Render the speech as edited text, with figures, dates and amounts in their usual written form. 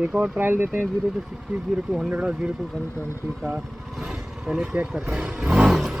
एक और ट्रायल देते हैं 0 to 60, 0 to 100 और 0 to 120 का। पहले चेक करते हैं।